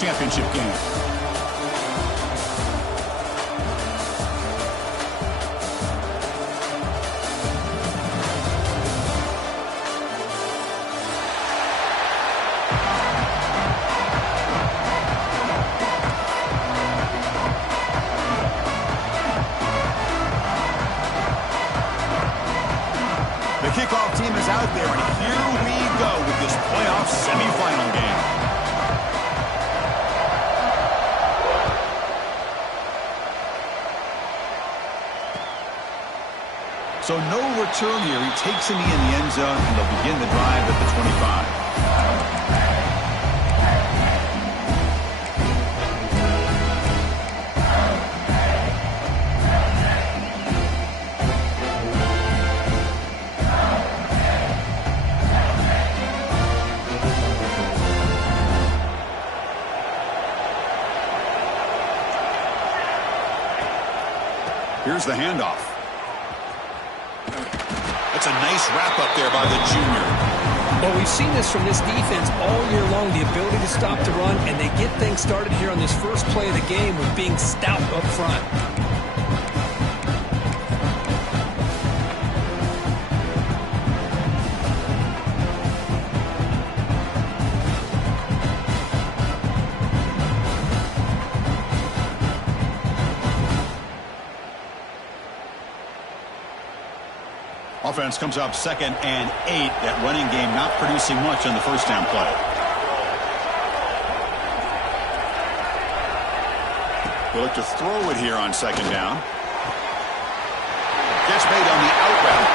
championship game. The kickoff team is out there, and here we go with this playoff semifinal game. So no return here. He takes a knee in the end zone, and they'll begin the drive at the 25. Here's the handoff. That's a nice wrap up there by the junior. Well, we've seen this from this defense all year long, the ability to stop the run, and they get things started here on this first play of the game with being stout up front. Offense comes up 2nd and 8. That running game not producing much on the first down play. They look to throw it here on 2nd down. Catch made on the out route.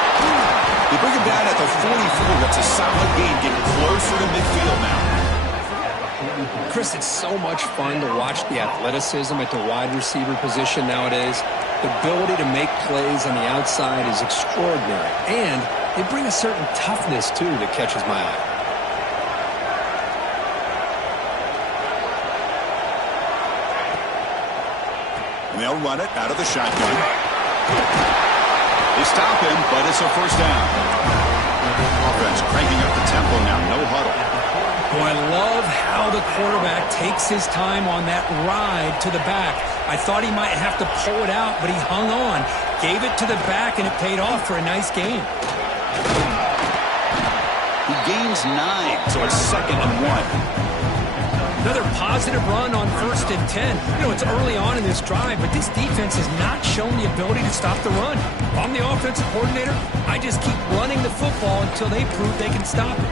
They bring him down at the 44. That's a solid gain, getting closer to midfield now. Chris, it's so much fun to watch the athleticism at the wide receiver position nowadays. The ability to make plays on the outside is extraordinary, and they bring a certain toughness, too, that catches my eye. And they'll run it out of the shotgun. They stop him, but it's a first down. Offense cranking up the tempo now, no huddle. Boy, I love how the quarterback takes his time on that ride to the back. I thought he might have to pull it out, but he hung on, gave it to the back, and it paid off for a nice gain. He gains 9, so it's 2nd and 1. Another positive run on 1st and 10. You know, it's early on in this drive, but this defense has not shown the ability to stop the run. If I'm the offensive coordinator, I just keep running the football until they prove they can stop it.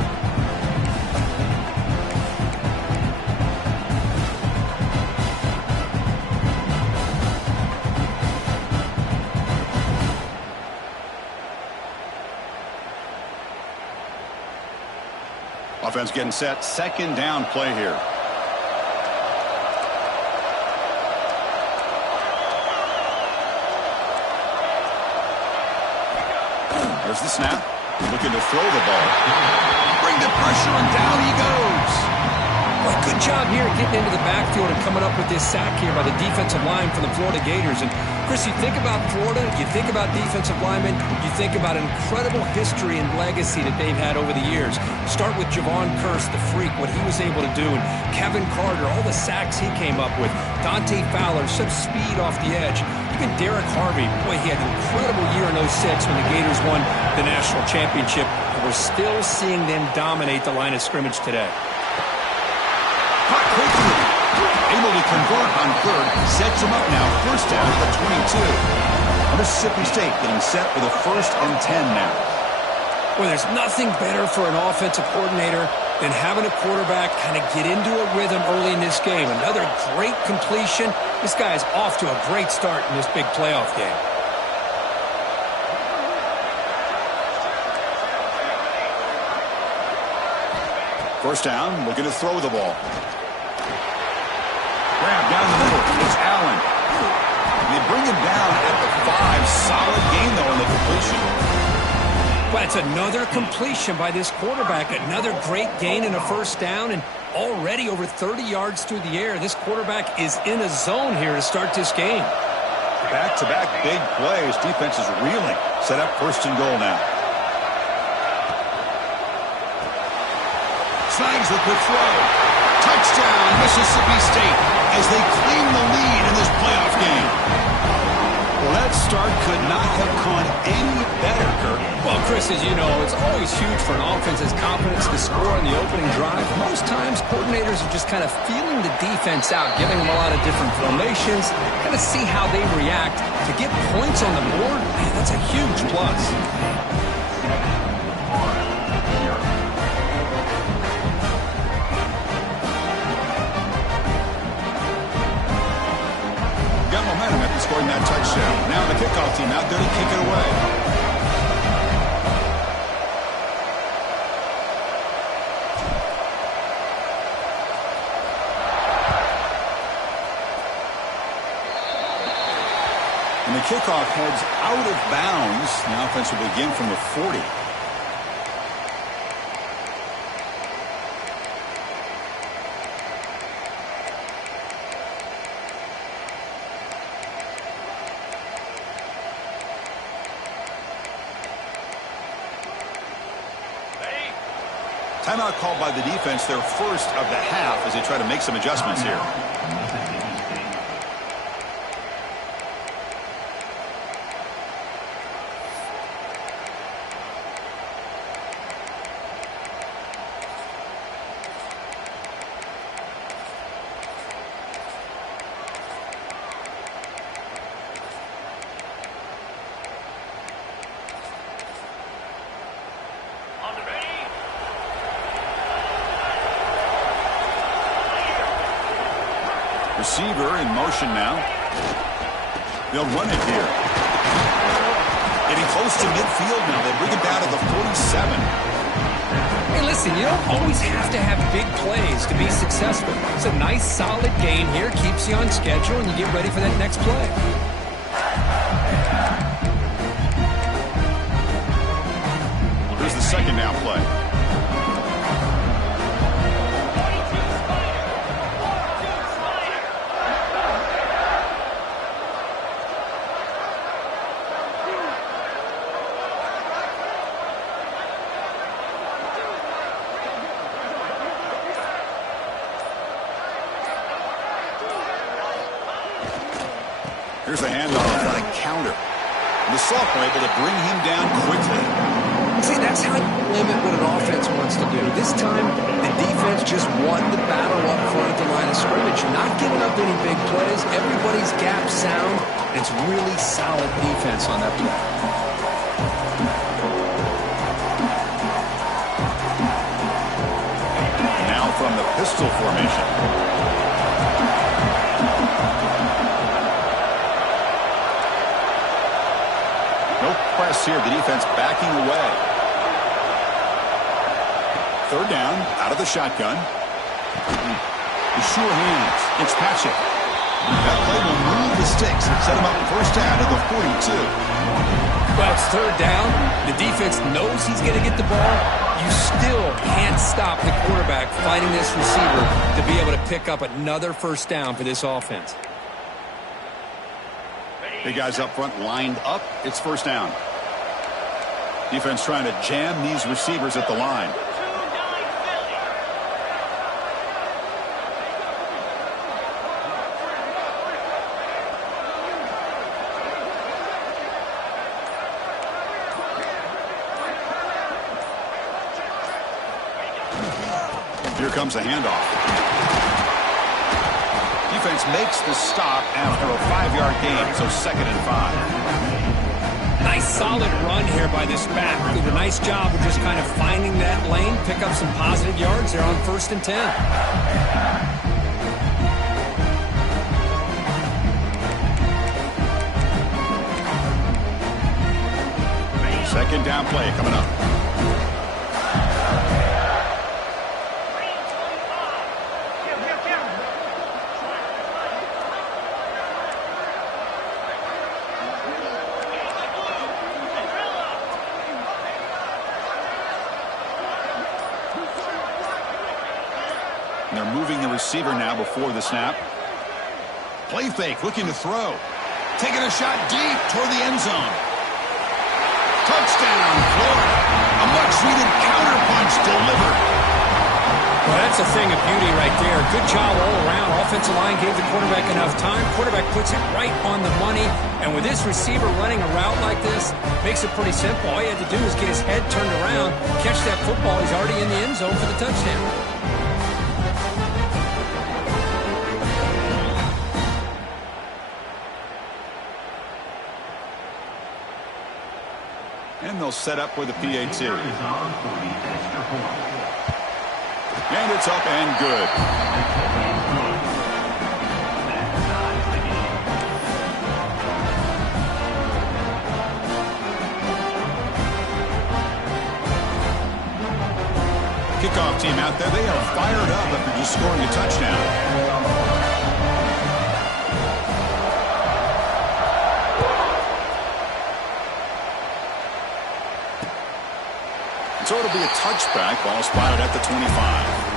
Offense getting set. 2nd down play here. There's the snap. Looking to throw the ball. Bring the pressure, and down he goes. Well, good job here getting into the backfield and coming up with this sack here by the defensive line for the Florida Gators. And, Chris, you think about Florida, you think about defensive linemen, you think about an incredible history and legacy that they've had over the years. Start with Javon Kearse, the freak, what he was able to do, and Kevin Carter, all the sacks he came up with. Dante Fowler, such speed off the edge. Even Derek Harvey, boy, he had an incredible year in 06 when the Gators won the national championship. And we're still seeing them dominate the line of scrimmage today. Caught quickly. Able to convert on 3rd. Sets him up now. First down at the 22. Mississippi State getting set for the 1st and 10 now. Well, there's nothing better for an offensive coordinator than having a quarterback kind of get into a rhythm early in this game. Another great completion. This guy is off to a great start in this big playoff game. First down, looking to throw the ball. Grab down the middle. It's Allen. They bring him down at the 5. Solid gain, though, on the completion. Well, it's another completion by this quarterback. Another great gain in a first down, and already over 30 yards through the air. This quarterback is in a zone here to start this game. Back-to-back big plays. Defense is reeling. Set up 1st and goal now. Snags with the throw. Touchdown, Mississippi State, as they claim the lead in this playoff game. Well, that start could not have gone any better, Kirk. Well, Chris, as you know, it's always huge for an offense's confidence to score in the opening drive. Most times, coordinators are just kind of feeling the defense out, giving them a lot of different formations, kind of see how they react. To get points on the board, man, that's a huge plus. Got momentum after scoring that touchdown. Now the kickoff team out there to kick it away. And the kickoff heads out of bounds. The offense will begin from the 40. Timeout called by the defense, their first of the half, as they try to make some adjustments here. Receiver in motion now. They'll run it here. Getting close to midfield now. They bring it down to the 47. Hey, listen, you don't always have to have big plays to be successful. It's a nice, solid game here. Keeps you on schedule, and you get ready for that next play. Here's the second down play. Here's a handoff on a counter. And the sophomore able to bring him down quickly. See, that's how you limit what an offense wants to do. This time, the defense just won the battle up front at the line of scrimmage. Not giving up any big plays. Everybody's gap sound. And it's really solid defense on that play. Now from the pistol formation. No press here. The defense backing away. Third down, out of the shotgun. The sure hands. It's Patchett. That play will move the sticks and set him up first down at the 42. Well, it's third down. The defense knows he's going to get the ball. You still can't stop the quarterback fighting this receiver to be able to pick up another first down for this offense. Big guys up front lined up. It's first down. Defense trying to jam these receivers at the line. Here comes a handoff. Defense makes the stop after a 5-yard gain, so 2nd and 5. Nice solid run here by this back. Did a nice job of just kind of finding that lane, pick up some positive yards there on 1st and 10. Second down play coming up. And they're moving the receiver now before the snap. Play fake, looking to throw. Taking a shot deep toward the end zone. Touchdown, Florida. A much-needed counterpunch delivered. Well, that's a thing of beauty right there. Good job all around. Offensive line gave the quarterback enough time. Quarterback puts it right on the money. And with this receiver running a route like this, makes it pretty simple. All you had to do is get his head turned around, catch that football. He's already in the end zone for the touchdown. And they'll set up with a PAT. And it's up and good. Kickoff team out there, they are fired up after just scoring a touchdown. So it'll be a touchback. Ball spotted at the 25.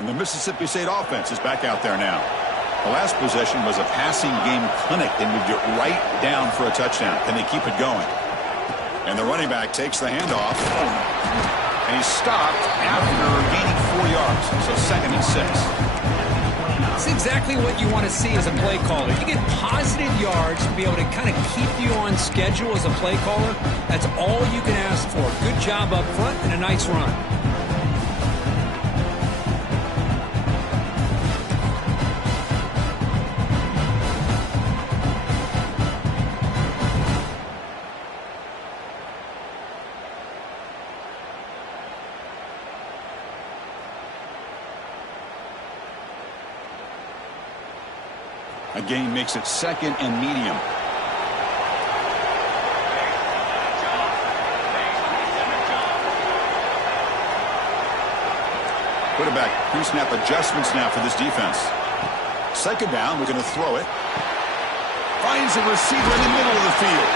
And the Mississippi State offense is back out there now. The last possession was a passing game clinic. They moved it right down for a touchdown. Can they keep it going? And the running back takes the handoff. And he's stopped after gaining 4 yards. So 2nd and 6. It's exactly what you want to see as a play caller. You get positive yards to be able to kind of keep you on schedule as a play caller. That's all you can ask for. Good job up front and a nice run. A gain makes it 2nd and medium. Quarterback pre-snap adjustments now for this defense. 2nd down, we're going to throw it. Finds a receiver in the middle of the field.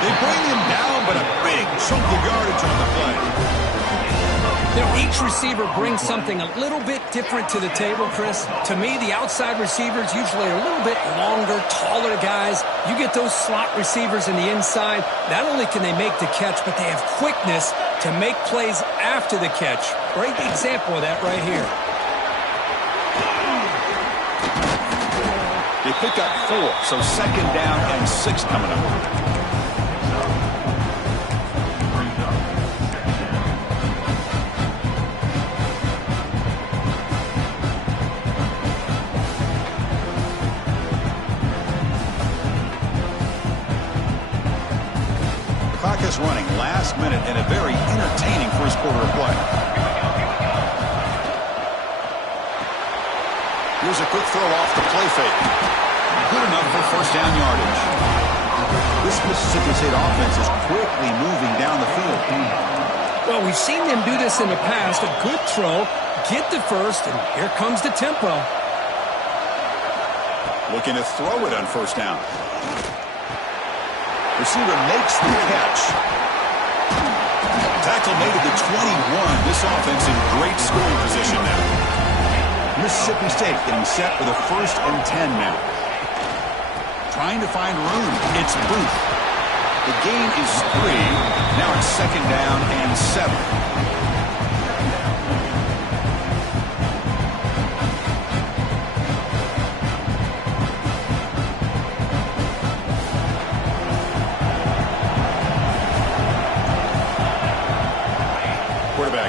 They bring him down, but a big chunk of yardage on the play. You know, each receiver brings something a little bit different to the table, Chris. To me, the outside receivers usually are a little bit longer, taller guys. You get those slot receivers in the inside, not only can they make the catch, but they have quickness to make plays after the catch. Great example of that right here. They pick up 4, so 2nd down and 6 coming up. Is running last minute in a very entertaining first quarter of play. Here's a quick throw off the play fake. Good enough for 1st down yardage. This Mississippi State offense is quickly moving down the field. Well, we've seen them do this in the past. A good throw, get the first, and here comes the tempo. Looking to throw it on 1st down. Receiver makes the catch. Tackle made at the 21. This offense in great scoring position now. Mississippi State getting set for the 1st and 10 now. Trying to find room. It's Booth. The gain is 3. Now it's 2nd down and 7.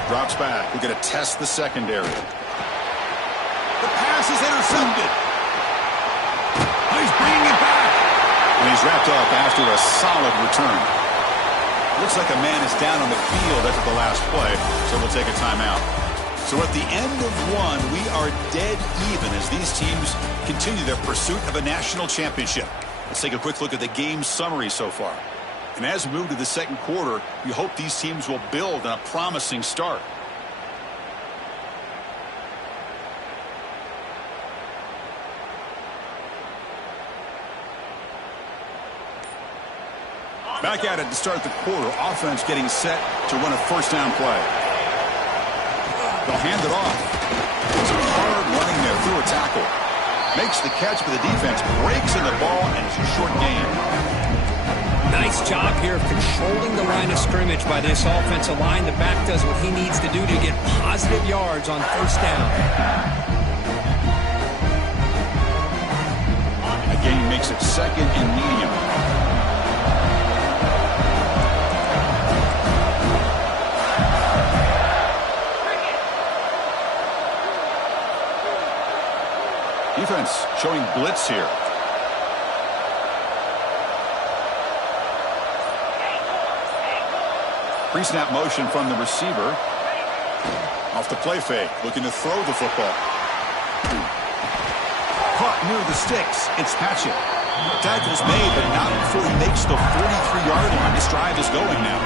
Drops back. We're going to test the secondary. The pass is intercepted. He's bringing it back. And he's wrapped up after a solid return. Looks like a man is down on the field after the last play, so we'll take a timeout. So at the end of 1, we are dead even as these teams continue their pursuit of a national championship. Let's take a quick look at the game summary so far. And as we move to the 2nd quarter, we hope these teams will build on a promising start. Back at it to start the quarter. Offense getting set to run a first down play. They'll hand it off. Some hard running there through a tackle. Makes the catch, but the defense breaks in the ball, and it's a short gain. Nice job here of controlling the line of scrimmage by this offensive line. The back does what he needs to do to get positive yards on first down. A gain makes it second and medium. Defense showing blitz here. Pre-snap motion from the receiver. Off the play fake, looking to throw the football. Caught near the sticks. It's Patchett. Tackle's made, but not before he makes the 43-yard line. This drive is going now.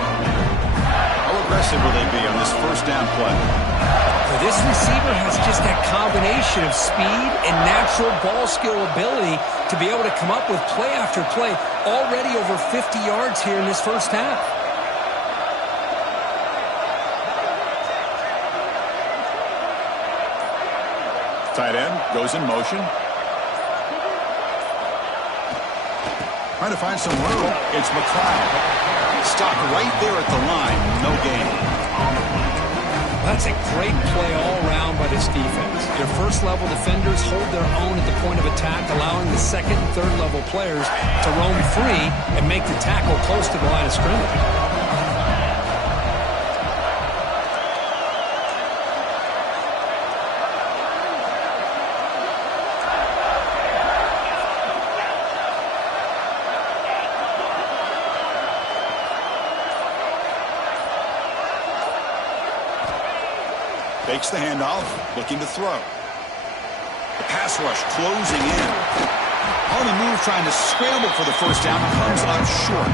How aggressive will they be on this first down play? Well, this receiver has just that combination of speed and natural ball skill ability to be able to come up with play after play. Already over 50 yards here in this first half. Tight end goes in motion. Trying to find some room. It's McLeod. Stopped right there at the line. No gain. That's a great play all around by this defense. Their first-level defenders hold their own at the point of attack, allowing the second and third-level players to roam free and make the tackle close to the line of scrimmage. Fakes the handoff, looking to throw. The pass rush closing in. On the move, trying to scramble for the first down, comes up short.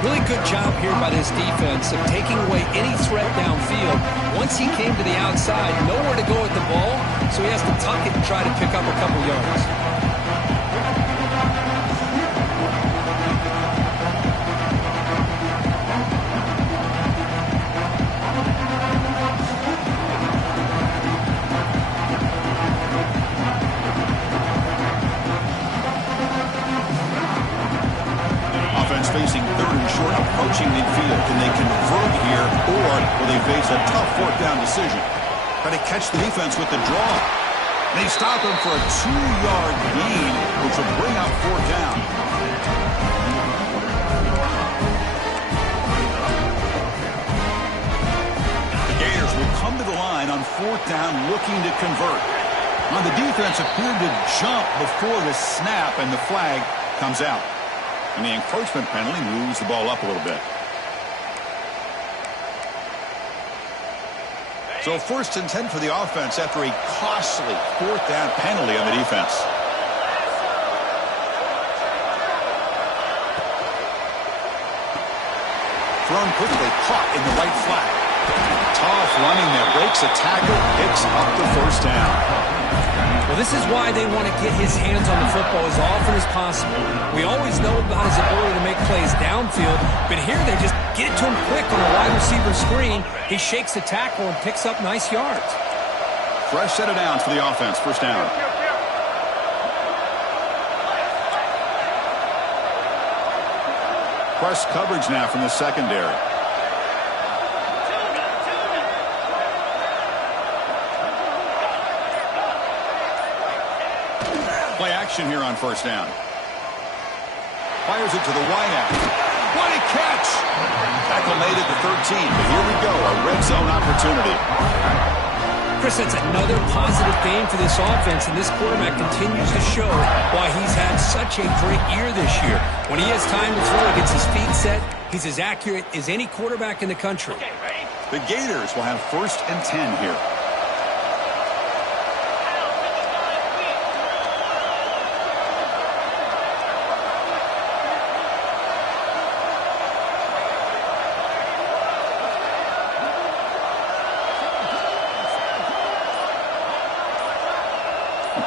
Really good job here by this defense of taking away any threat downfield. Once he came to the outside, nowhere to go with the ball, so he has to tuck it and try to pick up a couple yards. Facing third and short, approaching midfield. Can they convert here, or will they face a tough fourth down decision? Try to catch the defense with the draw. They stop him for a 2-yard gain, which will bring up fourth down. The Gators will come to the line on fourth down, looking to convert. On the defense, appeared to jump before the snap, and the flag comes out. And the encroachment penalty moves the ball up a little bit. So first and 10 for the offense after a costly fourth down penalty on the defense. Thrown quickly, caught in the right flat. Tough running there, breaks a tackle, picks up the first down. Well, this is why they want to get his hands on the football as often as possible. We always know about his ability to make plays downfield, but here they just get it to him quick on a wide receiver screen. He shakes the tackle and picks up nice yards. Fresh set of downs for the offense, first down. Press coverage now from the secondary. Play action here on first down. Fires it to the wideout. What a catch! Tackle made at the 13, but here we go, a red zone opportunity. Chris, that's another positive game for this offense, and this quarterback continues to show why he's had such a great year this year. When he has time to throw, gets his feet set, he's as accurate as any quarterback in the country. The Gators will have first and 10 here.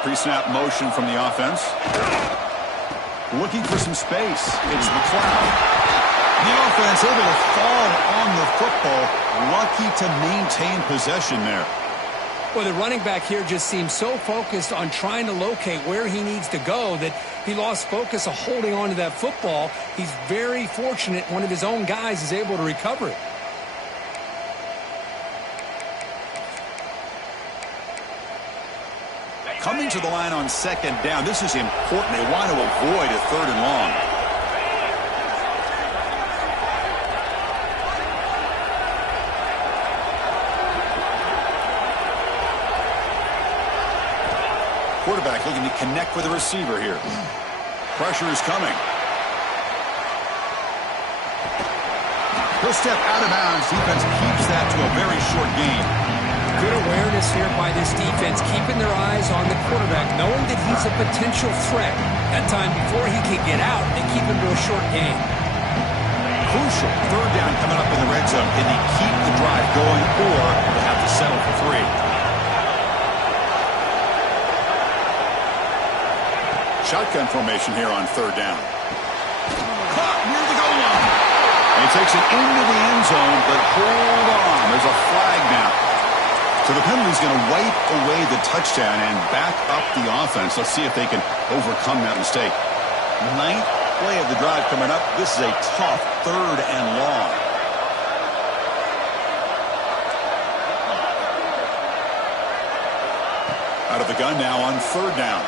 Pre-snap motion from the offense. Looking for some space. It's McLeod. The offense able to fall on the football. Lucky to maintain possession there. Well, the running back here just seems so focused on trying to locate where he needs to go that he lost focus of holding on to that football. He's very fortunate one of his own guys is able to recover it. Coming to the line on second down. This is important. They want to avoid a third and long. Quarterback looking to connect with the receiver here. Pressure is coming. He'll step out of bounds. Defense keeps that to a very short gain. Good awareness here by this defense, keeping their eyes on the quarterback, knowing that he's a potential threat. That time before he can get out, they keep him to a short gain. Crucial third down coming up in the red zone. Can they keep the drive going, or they'll have to settle for 3? Shotgun formation here on third down. Caught near the goal line. And he takes it into the end zone, but hold on. There's a flag now. So the penalty's going to wipe away the touchdown and back up the offense. Let's see if they can overcome that mistake. 9th play of the drive coming up. This is a tough third and long. Out of the gun now on third down.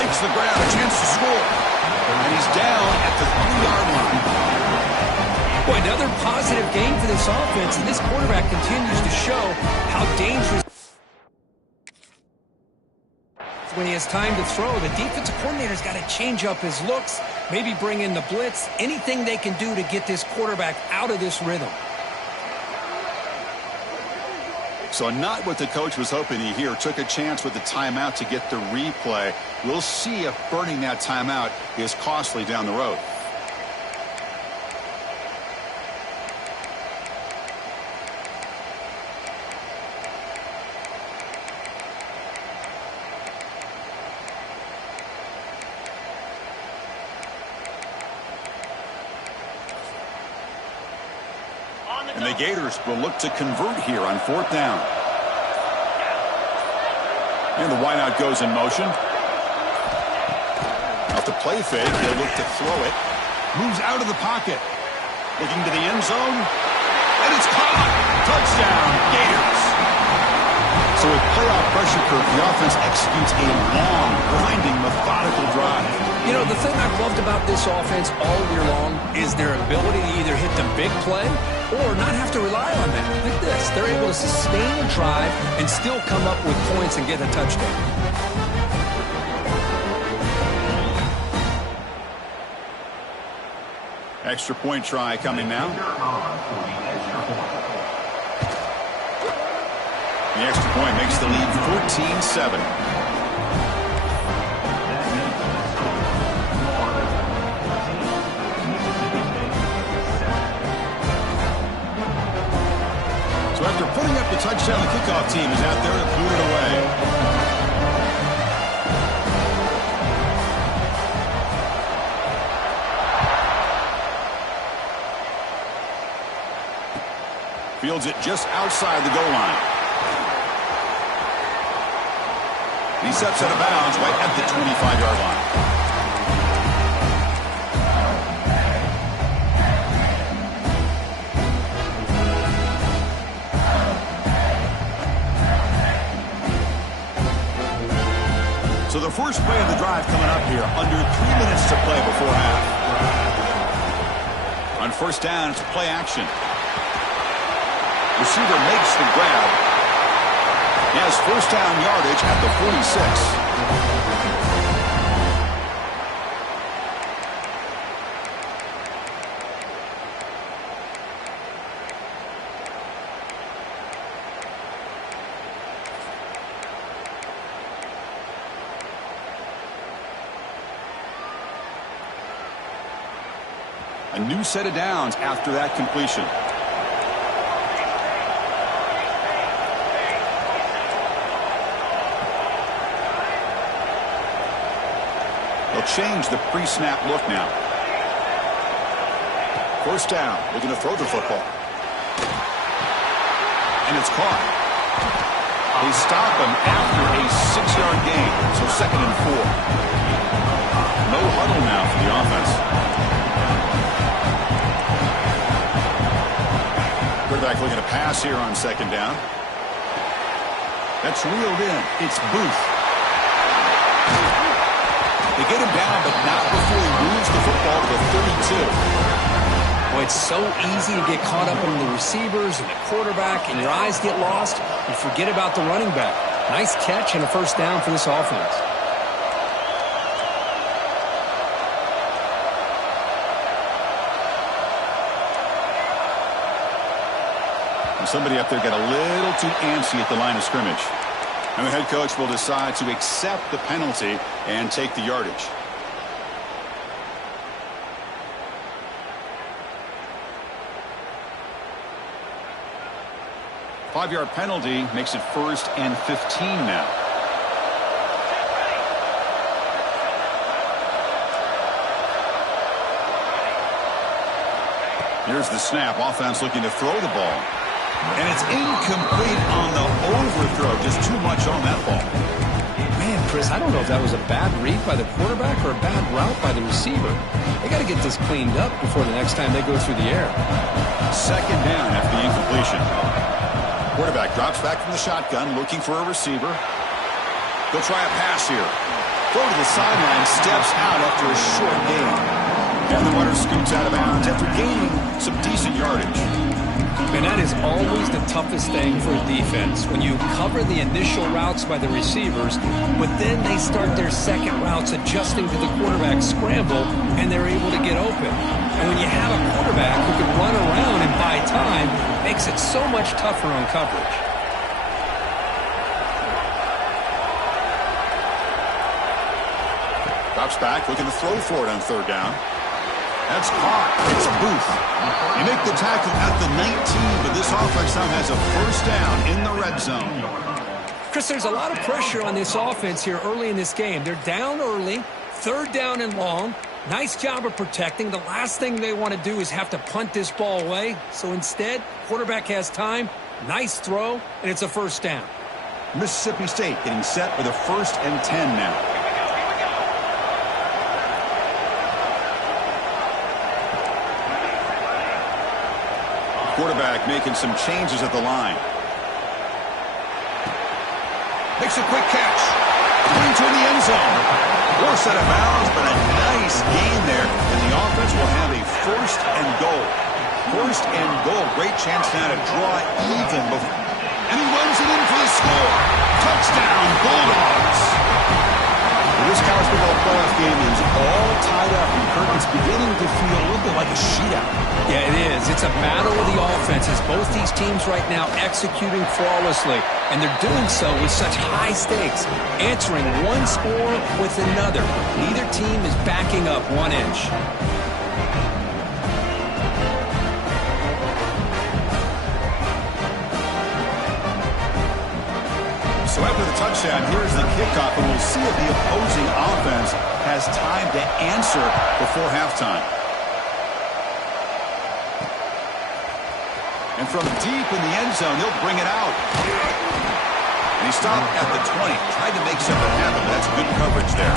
Makes the grab, a chance to score. And he's down at the 3-yard line. Boy, another positive game for this offense, and this quarterback continues to show how dangerous. When he has time to throw, the defensive coordinator's got to change up his looks, maybe bring in the blitz, anything they can do to get this quarterback out of this rhythm. So not what the coach was hoping to hear. Took a chance with the timeout to get the replay. We'll see if burning that timeout is costly down the road. And the Gators will look to convert here on fourth down. And the wideout goes in motion. Off the play fake, they'll look to throw it. Moves out of the pocket. Looking to the end zone. And it's caught. Touchdown, Gators. So with playoff pressure curve, the offense executes a long, grinding, methodical drive. You know, the thing I've loved about this offense all year long is their ability to either hit the big play or not have to rely on that. Look at this. They're able to sustain a drive and still come up with points and get a touchdown. Extra point try coming now. The extra point makes the lead 14-7. So after putting up the touchdown, the kickoff team is out there to boot it away. Fields it just outside the goal line. He steps out of bounds right at the 25-yard line. So the first play of the drive coming up here, under 3 minutes to play before half. On first down, it's play action. Receiver makes the grab. He has first down yardage at the 46. A new set of downs after that completion. They'll change the pre-snap look now. First down, looking to throw the football. And it's caught. They stop him after a 6-yard gain, so 2nd and 4. No huddle now for the offense. Quarterback looking to pass here on 2nd down. That's reeled in. It's Booth. They get him down, but not before he moves the football to the 32. Boy, it's so easy to get caught up in the receivers and the quarterback, and your eyes get lost. You forget about the running back. Nice catch and a first down for this offense. And somebody up there got a little too antsy at the line of scrimmage. And the head coach will decide to accept the penalty and take the yardage. Five-yard penalty makes it 1st and 15 now. Here's the snap. Offense looking to throw the ball. And it's incomplete on the overthrow. Just too much on that ball. Man, Chris, I don't know if that was a bad read by the quarterback or a bad route by the receiver. They got to get this cleaned up before the next time they go through the air. 2nd down after the incompletion. Quarterback drops back from the shotgun, looking for a receiver. They'll try a pass here. Throw to the sideline, steps out after a short gain. And the runner scoots out of bounds after gaining some decent yardage. And that is always the toughest thing for a defense. When you cover the initial routes by the receivers, but then they start their second routes adjusting to the quarterback scramble, and they're able to get open. And when you have a quarterback who can run around and buy time, it makes it so much tougher on coverage. Drops back, looking to throw for it on 3rd down. That's caught. It's Booth. You make the tackle at the 19, but this offense now has a 1st down in the red zone. Chris, there's a lot of pressure on this offense here early in this game. They're down early, 3rd down and long. Nice job of protecting. The last thing they want to do is have to punt this ball away. So instead, quarterback has time, nice throw, and it's a 1st down. Mississippi State getting set with a 1st and 10 now. Quarterback making some changes at the line. Makes a quick catch. Going to the end zone. Forced out of bounds, but a nice gain there. And the offense will have a 1st and goal. 1st and goal. Great chance now to draw even. And he runs it in for the score. Touchdown, Bulldogs. Well, this college football playoff game is all tied up. And Kirk, it's beginning to feel a little bit like a shootout. Yeah, it is. It's a battle of the offenses. Both these teams right now executing flawlessly, and they're doing so with such high stakes, answering one score with another. Neither team is backing up 1 inch. So after the touchdown, here's the kickoff, and we'll see if the opposing offense has time to answer before halftime. And from deep in the end zone, he'll bring it out. And he stopped at the 20. Tried to make something happen, but that's good coverage there.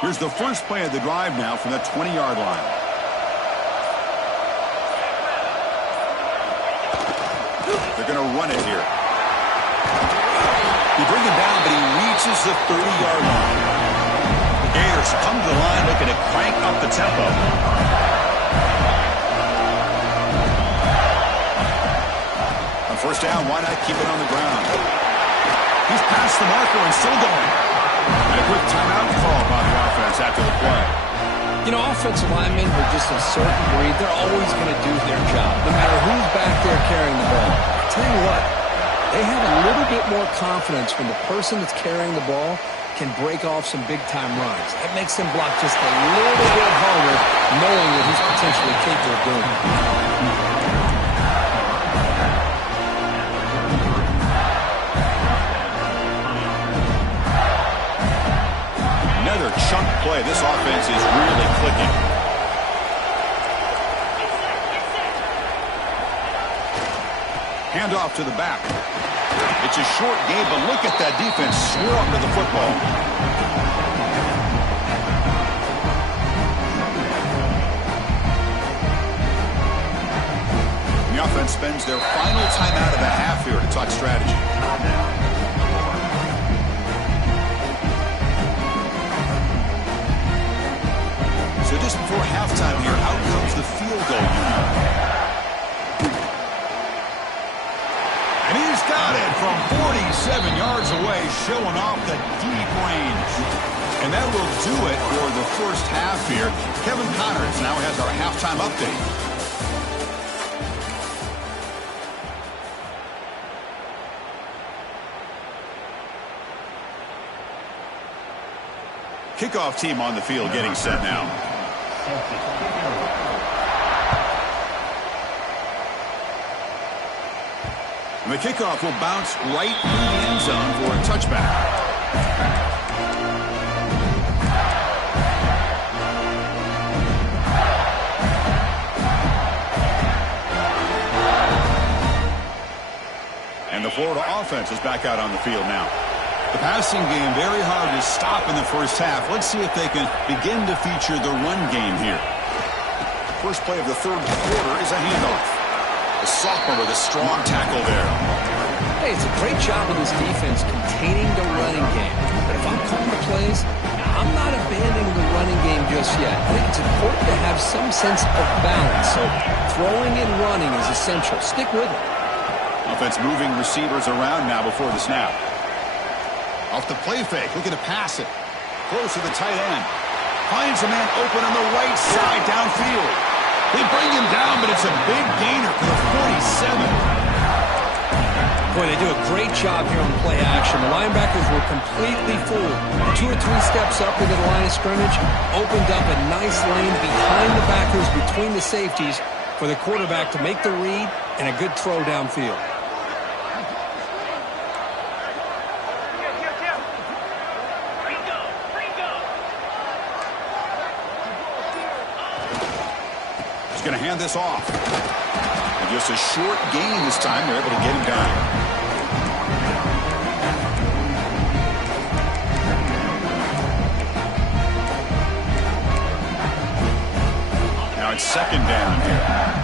Here's the first play of the drive now from the 20-yard line. They're going to run it here. They bring him down, but he reaches the 30-yard line. The Gators come to the line looking to crank up the tempo. On 1st down, why not keep it on the ground? He's past the marker and still going. And a quick timeout call by the offense after the play. You know, offensive linemen are just a certain breed. They're always going to do their job, no matter who's back there carrying the ball. I tell you what, they have a little bit more confidence when the person that's carrying the ball can break off some big-time runs. That makes them block just a little bit harder, knowing that he's potentially capable of doing it. play. This offense is really clicking. Handoff to the back. It's a short game, but look at that defense swarm to the football. The offense spends their final timeout of the half here to talk strategy. So just before halftime here, out comes the field goal unit. And he's got it from 47 yards away, showing off the deep range. And that will do it for the first half here. Kevin Connors now has our halftime update. Kickoff team on the field getting set now. And the kickoff will bounce right through the end zone for a touchback. And the Florida offense is back out on the field now. The passing game very hard to stop in the first half. Let's see if they can begin to feature the run game here. First play of the third quarter is a handoff. The sophomore with a strong tackle there. Hey, it's a great job of this defense containing the running game. But if I'm calling the plays, I'm not abandoning the running game just yet. I think it's important to have some sense of balance. So throwing and running is essential. Stick with it. Offense moving receivers around now before the snap. Off the play fake, looking to pass it. Close to the tight end. Finds a man open on the right side downfield. They bring him down, but it's a big gainer for the 47. Boy, they do a great job here on play action. The linebackers were completely fooled. 2 or 3 steps up into the line of scrimmage, opened up a nice lane behind the backers, between the safeties, for the quarterback to make the read and a good throw downfield. Going to hand this off. And just a short gain this time. They're able to get him down. Now it's second down here.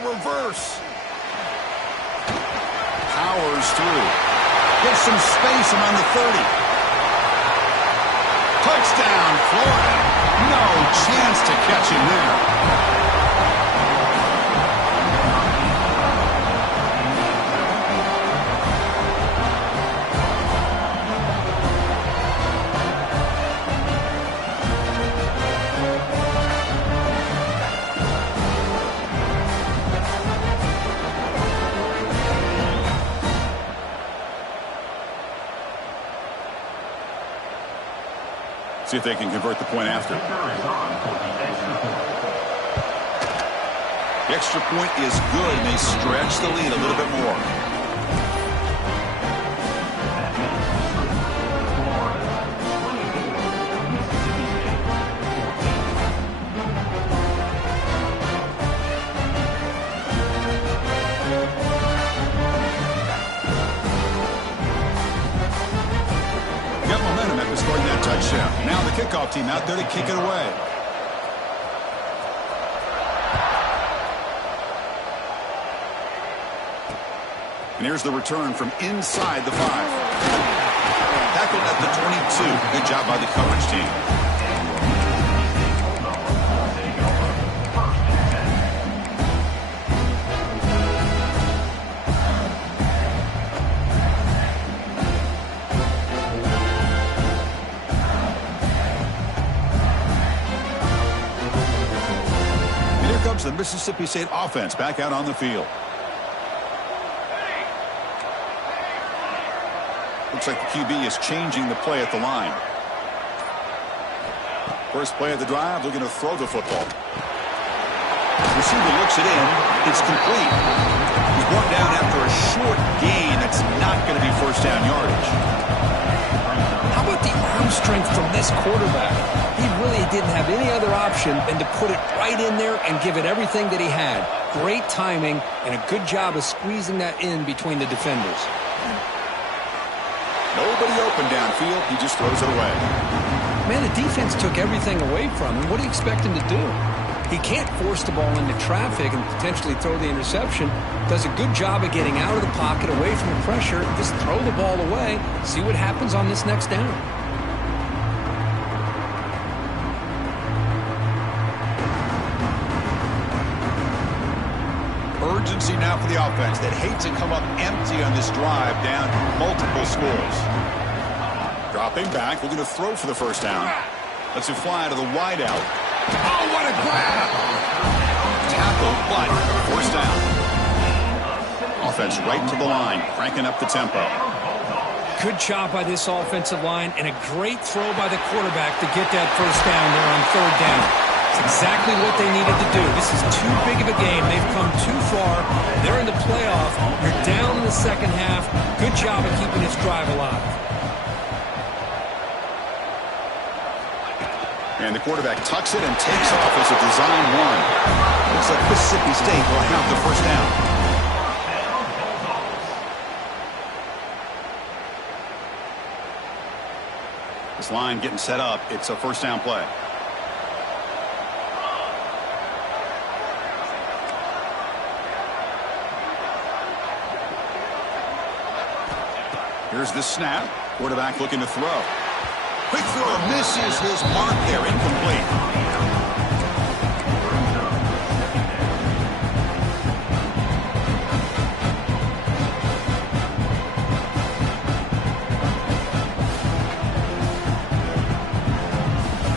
Reverse. Powers through. Gets some space around the 30. Touchdown, Florida. No chance to catch him there. See if they can convert the point after. The extra point is good, and they stretch the lead a little bit more. Got momentum after scoring that touchdown. Now the kickoff team out there to kick it away. And here's the return from inside the 5. Tackled at the 22. Good job by the coverage team. comes the Mississippi State offense back out on the field. Looks like the QB is changing the play at the line. First play of the drive, looking to throw the football. Receiver looks it in. It's complete. He's brought down after a short gain. That's not going to be first down yardage. How about the arm strength from this quarterback? He really didn't have any other option than to put it right in there and give it everything that he had. Great timing and a good job of squeezing that in between the defenders. Nobody open downfield. He just throws it away. Man, the defense took everything away from him. What do you expect him to do? He can't force the ball into traffic and potentially throw the interception. Does a good job of getting out of the pocket, away from the pressure. Just throw the ball away. See what happens on this next down. Urgency now for the offense that hate to come up empty on this drive, down multiple scores. Dropping back, looking to throw for the first down. Let's it fly to the wideout. Oh, what a grab! Tackle, but first down. Offense right to the line, cranking up the tempo. Good job by this offensive line and a great throw by the quarterback to get that first down there on third down. It's exactly what they needed to do. This is too big of a game. They've come too far. They're in the playoff. You're down in the second half. Good job of keeping this drive alive. And the quarterback tucks it and takes off as a design one. Looks like Mississippi State will have the first down. This line getting set up. It's a first down play. Here's the snap. Quarterback looking to throw. Quick throw misses his mark there, incomplete.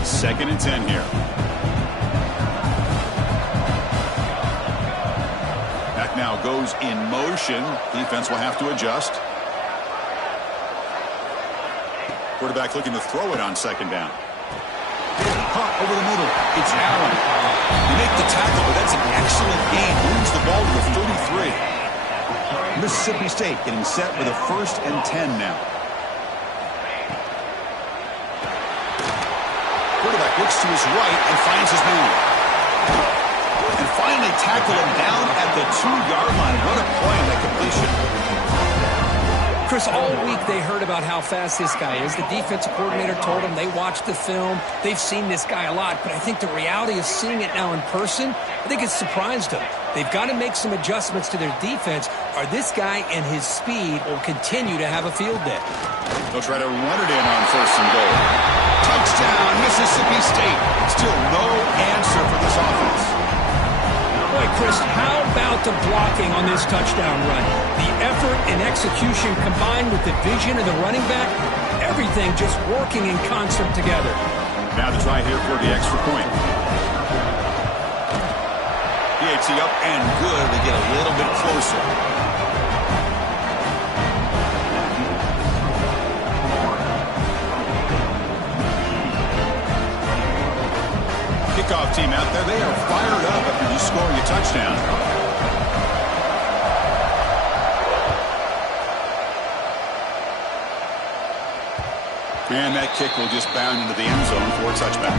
Second and 10 here. Back now goes in motion. Defense will have to adjust. Quarterback looking to throw it on second down. Caught over the middle. It's Allen. You make the tackle, but that's an excellent gain. Moves the ball to the 33. Mississippi State getting set with a first and 10 now. Quarterback looks to his right and finds his man. And finally tackle him down at the 2-yard line. What a play on that completion. Chris, all week they heard about how fast this guy is. The defensive coordinator told them they watched the film. They've seen this guy a lot, but I think the reality of seeing it now in person, I think it's surprised them. They've got to make some adjustments to their defense, or this guy and his speed will continue to have a field day. They'll try to run it in on first and goal. Touchdown, Mississippi State. Still no answer for this offense. Boy, Chris, how about the blocking on this touchdown run? The effort and execution combined with the vision of the running back, everything just working in concert together. Now the try here for the extra point. PAT up and good to get a little bit closer. Kickoff team out there, they are fired up after just scoring a touchdown. And that kick will just bound into the end zone for a touchback.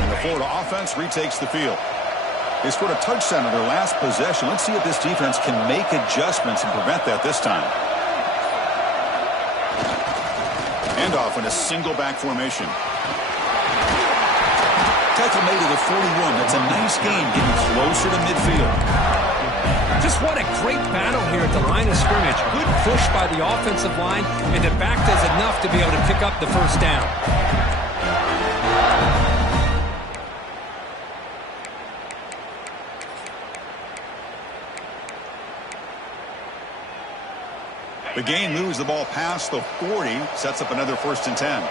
And the Florida offense retakes the field. They scored a touchdown in their last possession. Let's see if this defense can make adjustments and prevent that this time. Handoff in a single back formation. Tackle made to the 41. That's a nice gain, getting closer to midfield. Just what a great battle here at the line of scrimmage. Good push by the offensive line, and the back does enough to be able to pick up the first down. The gain moves the ball past the 40, sets up another 1st and 10.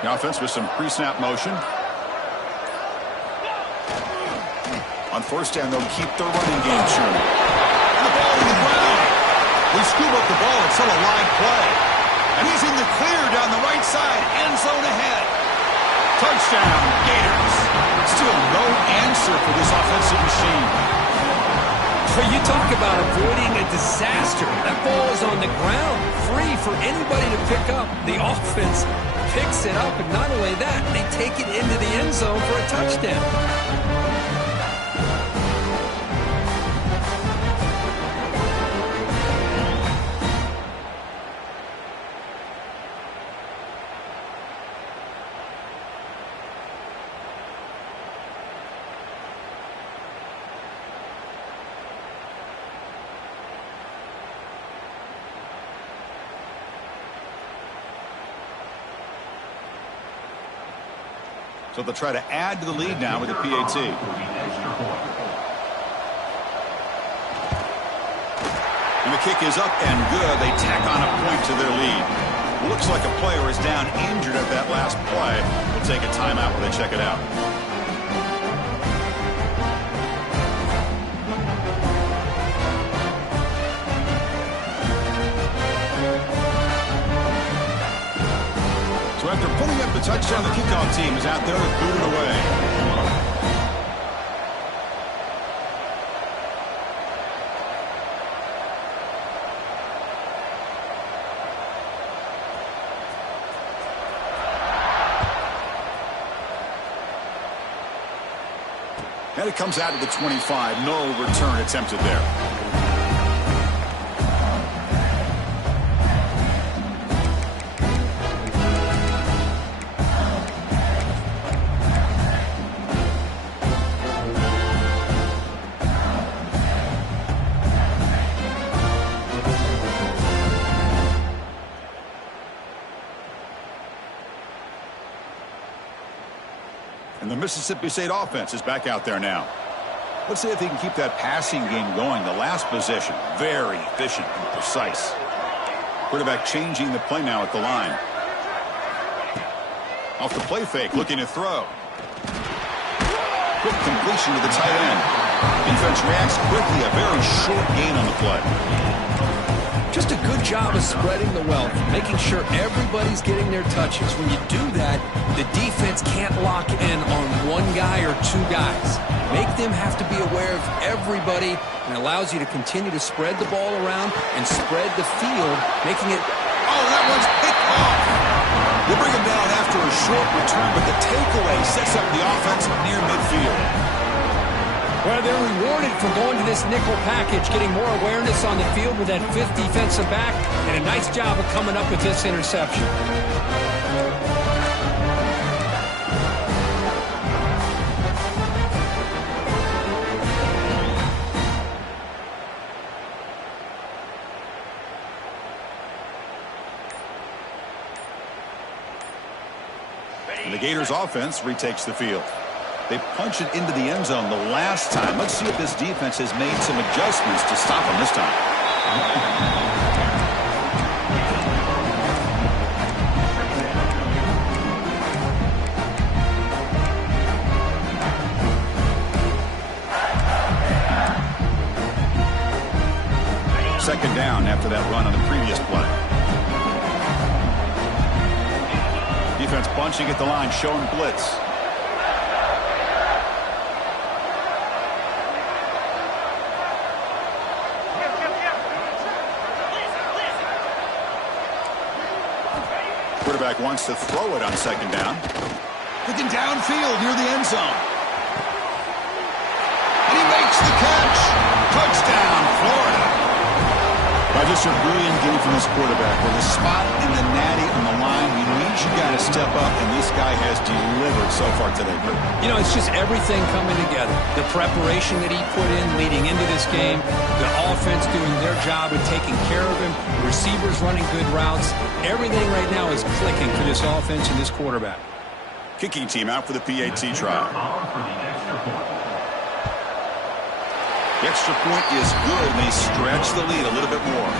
The offense with some pre-snap motion. On 1st down, they'll keep their running game churning. And the ball to the ground. We scoop up the ball. It's still a line play. And he's in the clear down the right side. End zone ahead. Touchdown, Gators. Still no answer for this offensive machine. Well, you talk about avoiding a disaster. That ball is on the ground, free for anybody to pick up. The offense picks it up, and not only that, they take it into the end zone for a touchdown. So they'll try to add to the lead now with the PAT. And the kick is up and good. They tack on a point to their lead. Looks like a player is down injured at that last play. We'll take a timeout while they check it out. So after putting up the touchdown, the kickoff team is out there to boot it away. And it comes out to the 25. No return attempted there. And the Mississippi State offense is back out there now. Let's see if they can keep that passing game going. The last possession, very efficient and precise. Quarterback changing the play now at the line. Off the play fake, looking to throw. Quick completion to the tight end. Defense reacts quickly, a very short gain on the play. Just a good job of spreading the wealth, making sure everybody's getting their touches. When you do that, the defense can't lock in on one guy or two guys. Make them have to be aware of everybody, and allows you to continue to spread the ball around and spread the field, making it... Oh, that one's picked off. They bring him down after a short return, but the takeaway sets up the offense near midfield. Well, they're rewarded for going to this nickel package, getting more awareness on the field with that 5th defensive back, and a nice job of coming up with this interception. And the Gators offense retakes the field. They punch it into the end zone the last time. Let's see if this defense has made some adjustments to stop them this time. Second down after that run on the previous play. Defense bunching at the line, showing blitz. Quarterback wants to throw it on second down. Looking downfield near the end zone. And he makes the catch. Touchdown, Florida. By just Just a brilliant game from this quarterback. With a spot in the natty on the line, he needs you guys to step up, and this guy has delivered so far today. You know, it's just everything coming together. The preparation that he put in leading into this game, the offense doing their job and taking care of him, receivers running good routes. Everything right now is clicking for this offense and this quarterback. Kicking team out for the PAT try. The extra point is good, and they stretch the lead a little bit more.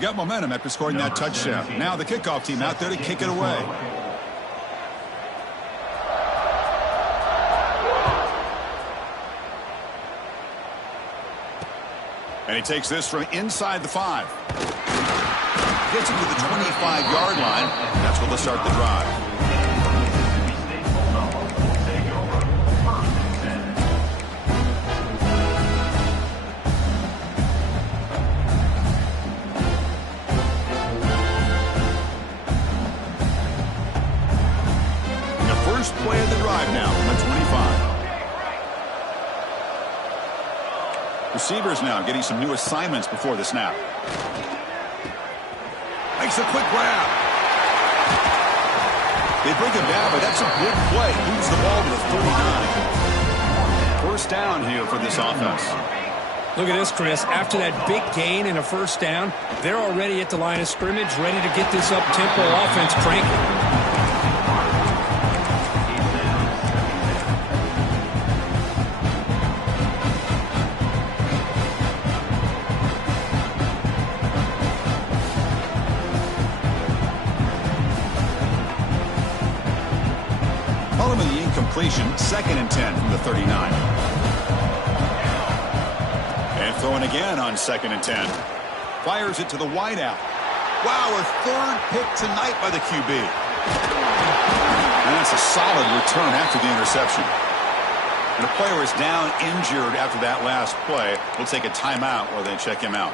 Got momentum after scoring that touchdown. Now the kickoff team out there to kick it away. And he takes this from inside the 5. Gets him to the 25-yard line. That's where they'll start the drive. The first play of the drive now from the 25. Receivers now getting some new assignments before the snap. Makes a quick grab. They bring him down, but that's a big play. Moves the ball to the 39. First down here for this offense. Look at this, Chris. After that big gain and a first down, they're already at the line of scrimmage, ready to get this up-tempo offense cranking. Completion, 2nd and 10 from the 39. And throwing again on 2nd and 10. Fires it to the wideout. Wow, a 3rd pick tonight by the QB. And that's a solid return after the interception. And the player is down injured after that last play. We'll take a timeout while they check him out.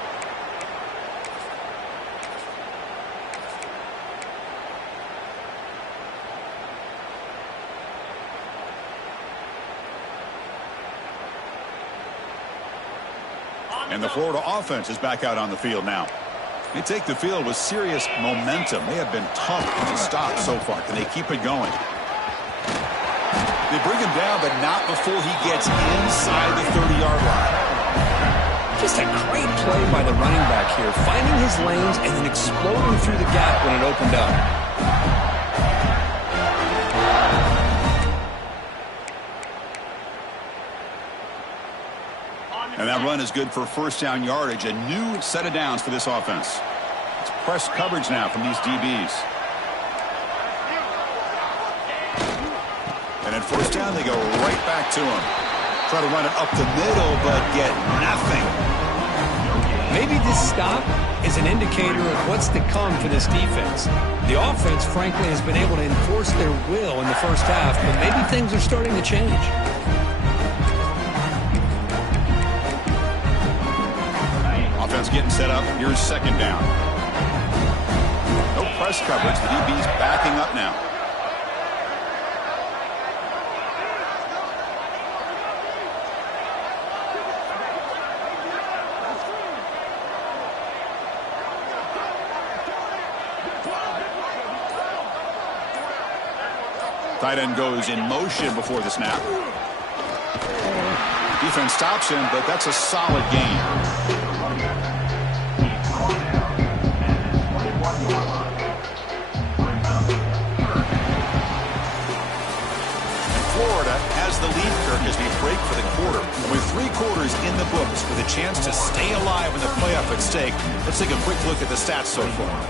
And the Florida offense is back out on the field now. They take the field with serious momentum. They have been tough to stop so far. Can they keep it going? They bring him down, but not before he gets inside the 30-yard line. Just a great play by the running back here, finding his lanes and then exploding through the gap when it opened up. And that run is good for first down yardage. A new set of downs for this offense. It's press coverage now from these DBs. And at first down, they go right back to him. Try to run it up the middle, but get nothing. Maybe this stop is an indicator of what's to come for this defense. The offense, frankly, has been able to enforce their will in the first half, but maybe things are starting to change. Offense getting set up. Here's 2nd down. No press coverage. The DB's backing up now. Tight end goes in motion before the snap. Defense stops him, but that's a solid gain. Florida has the lead, Kirk, as we break for the quarter. With 3 quarters in the books with a chance to stay alive in the playoff at stake, let's take a quick look at the stats so far.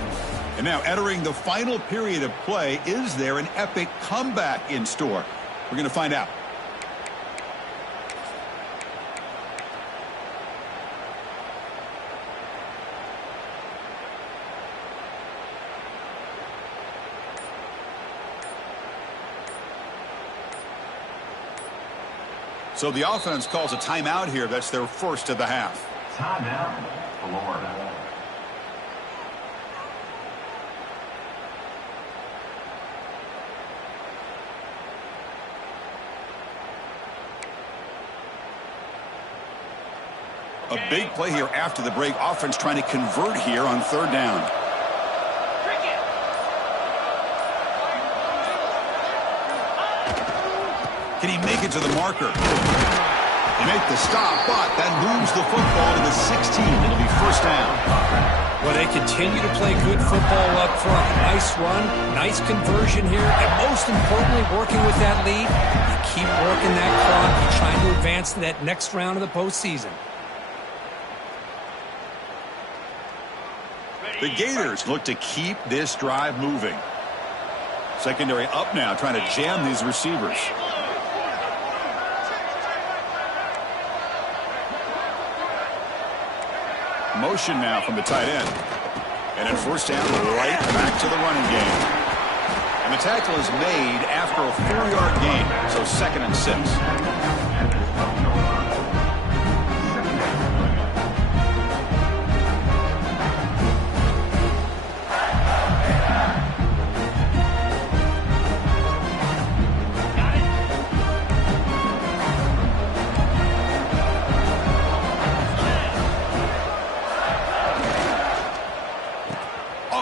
And now entering the final period of play, is there an epic comeback in store? We're going to find out. So the offense calls a timeout here. That's their first of the half. Timeout, Florida. A big play here after the break. Offense trying to convert here on third down. Can he make it to the marker? They make the stop, but that moves the football to the 16. It'll be first down. Well, they continue to play good football up front. Nice run, nice conversion here, and most importantly, working with that lead, you keep working that clock. You're trying to advance to that next round of the postseason. The Gators look to keep this drive moving. Secondary up now, trying to jam these receivers. Motion now from the tight end. And in first down, right back to the running game. And the tackle is made after a 4-yard gain, so 2nd and 6.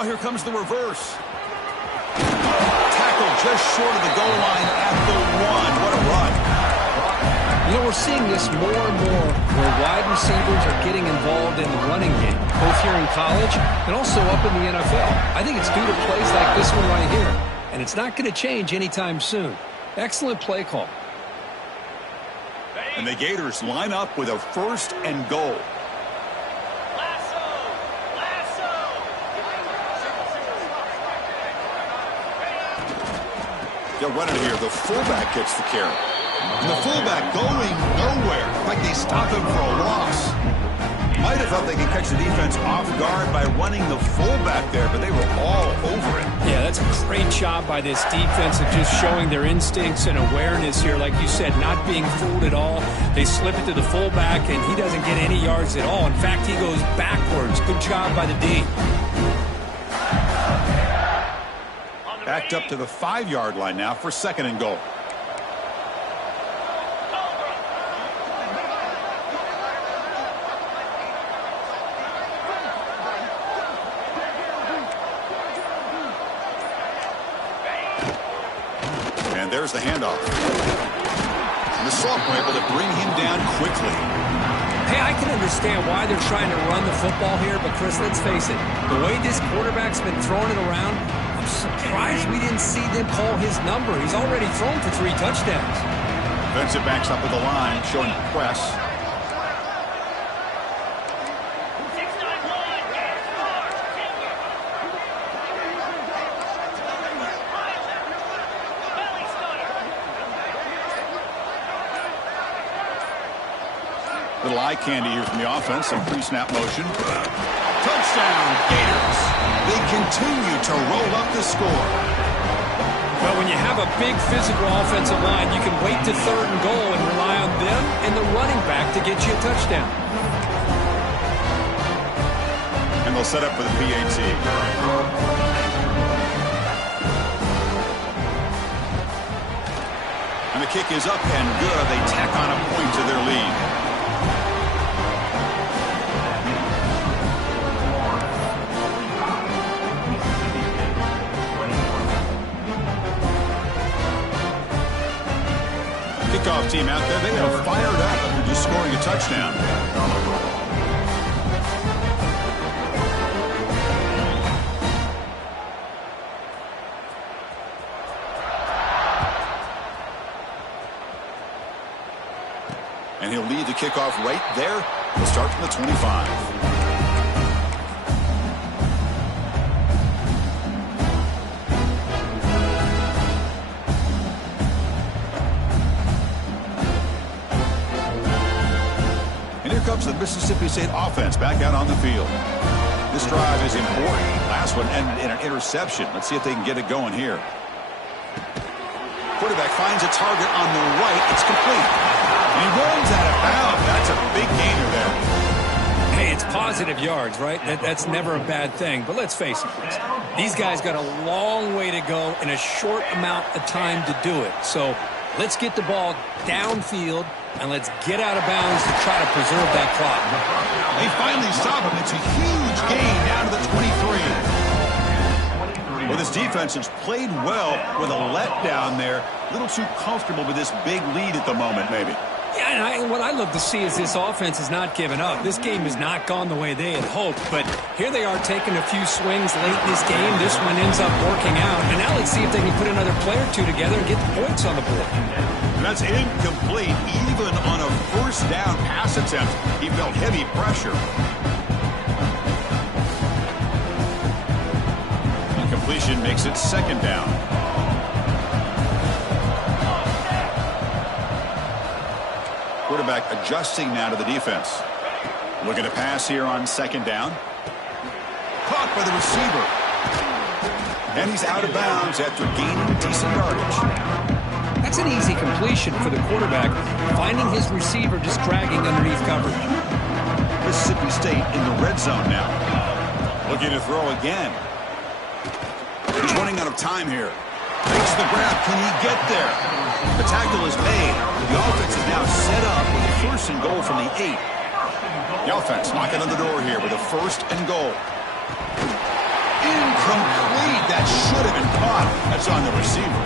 Here comes the reverse. Tackle just short of the goal line at the 1. What a run. You know, we're seeing this more and more where wide receivers are getting involved in the running game, both here in college and also up in the NFL. I think it's due to plays like this one right here, and it's not going to change anytime soon. Excellent play call. And the Gators line up with a 1st and goal. They'll run it here. The fullback gets the carry. And the fullback going nowhere. Like they stop him for a loss. Might have thought they could catch the defense off guard by running the fullback there, but they were all over it. Yeah, that's a great job by this defense of just showing their instincts and awareness here. Like you said, not being fooled at all. They slip it to the fullback, and he doesn't get any yards at all. In fact, he goes backwards. Good job by the D. Backed up to the 5-yard line now for 2nd and goal. And there's the handoff. And the Sophomore able to bring him down quickly. Hey, I can understand why they're trying to run the football here, but Chris, let's face it, the way this quarterback's been throwing it around, I'm surprised we didn't see them call his number. He's already thrown for 3 touchdowns. Defensive backs up with the line, showing press. Little eye candy here from the offense. Some pre-snap motion. Touchdown, Gators. They continue to roll up the score. Well, when you have a big physical offensive line, you can wait to 3rd and goal and rely on them and the running back to get you a touchdown. And they'll set up for the PAT. And the kick is up and good. They tack on a point to their lead. Kickoff team out there, they are fired up after just scoring a touchdown. And he'll lead the kickoff right there. He'll start from the 25. The Mississippi State offense back out on the field. This drive is important. Last one ended in an interception. Let's see if they can get it going here. Quarterback finds a target on the right. It's complete. He runs out of bounds. That's a big gainer there. Hey, it's positive yards, right? That's never a bad thing. But let's face it, Chris. These guys got a long way to go in a short amount of time to do it. So let's get the ball downfield, and let's get out of bounds to try to preserve that clock. They finally stop him. It's a huge gain down to the 23. Well, this defense has played well with a letdown there. A little too comfortable with this big lead at the moment, maybe. Yeah, and what I love to see is this offense has not given up. This game has not gone the way they had hoped, but here they are taking a few swings late in this game. This one ends up working out, and now let's see if they can put another play or two together and get the points on the board. And that's incomplete. Even on a first down pass attempt, he felt heavy pressure. Incompletion makes it second down. Quarterback adjusting now to the defense. Looking to pass here on second down. Caught by the receiver. And he's out of bounds after gaining decent yardage. That's an easy completion for the quarterback, finding his receiver just dragging underneath coverage. Mississippi State in the red zone now. Looking to throw again. He's running out of time here. Makes the grab. Can he get there? The tackle is made. The offense is now set up with a first and goal from the 8. The offense knocking on the door here with a first and goal. Incomplete. That should have been caught. That's on the receiver.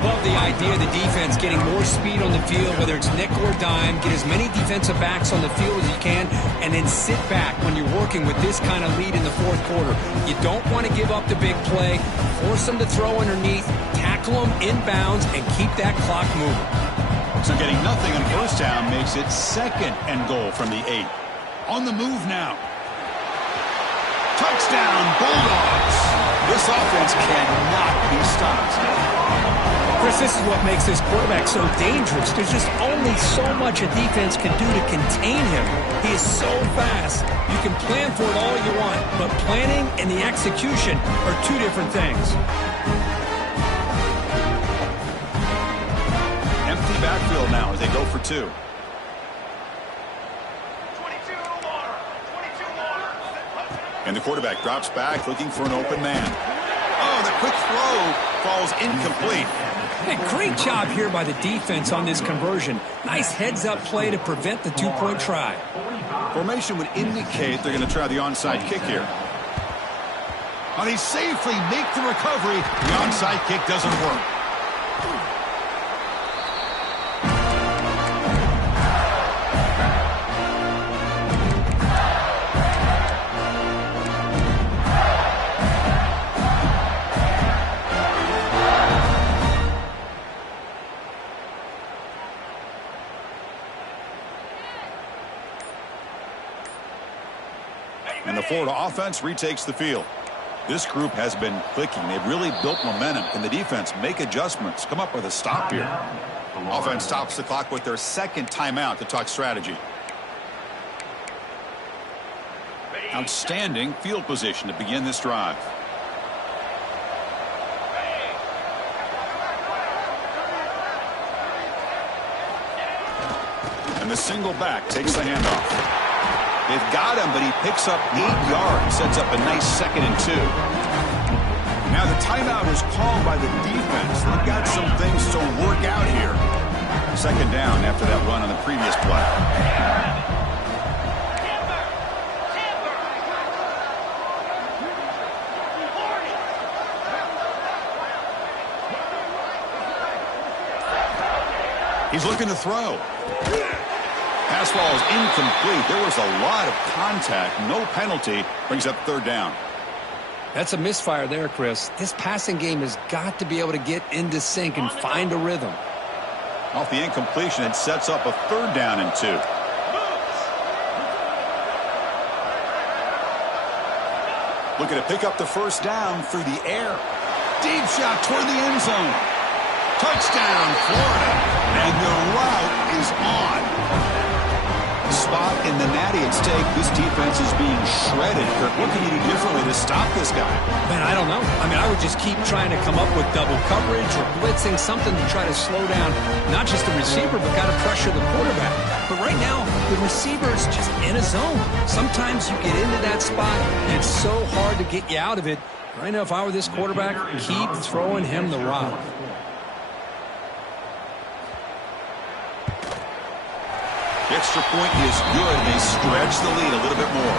Love the idea of the defense getting more speed on the field, whether it's nickel or dime, get as many defensive backs on the field as you can, and then sit back when you're working with this kind of lead in the fourth quarter. You don't want to give up the big play, force them to throw underneath, tackle them inbounds, and keep that clock moving. So getting nothing on first down makes it second and goal from the 8. On the move now. Touchdown, Bulldogs. This offense cannot be stopped. Chris, this is what makes this quarterback so dangerous. There's just only so much a defense can do to contain him. He is so fast. You can plan for it all you want, but planning and the execution are two different things. Empty backfield now as they go for 2. And the quarterback drops back looking for an open man. Oh, the quick throw falls incomplete. Hey, great job here by the defense on this conversion. Nice heads-up play to prevent the two-point try. Formation would indicate they're going to try the onside kick here. And they safely make the recovery. The onside kick doesn't work. And the Florida offense retakes the field. This group has been clicking. They've really built momentum. Can the defense make adjustments? Come up with a stop here. Offense stops the clock with their second timeout to talk strategy. Outstanding field position to begin this drive. And the single back takes the handoff. They've got him, but he picks up 8 yards, sets up a nice 2nd and 2. Now the timeout is called by the defense. They've got some things to work out here. 2nd down after that run on the previous play. He's looking to throw. Pass ball is incomplete. There was a lot of contact. No penalty. Brings up 3rd down. That's a misfire there, Chris. This passing game has got to be able to get into sync and find a rhythm. Off the incompletion, it sets up a 3rd down and 2. Looking to pick up the first down through the air. Deep shot toward the end zone. Touchdown, Florida. And the route is on. spot in the natty at stake. This defense is being shredded. Kirk, what can you do differently to stop this guy? Man, I don't know. I mean, I would just keep trying to come up with double coverage or blitzing, something to try to slow down not just the receiver, but got to pressure the quarterback. But right now, the receiver is just in a zone. Sometimes you get into that spot, and it's so hard to get you out of it. Right now, if I were this quarterback, keep throwing him the rock. The extra point is good. They stretch the lead a little bit more.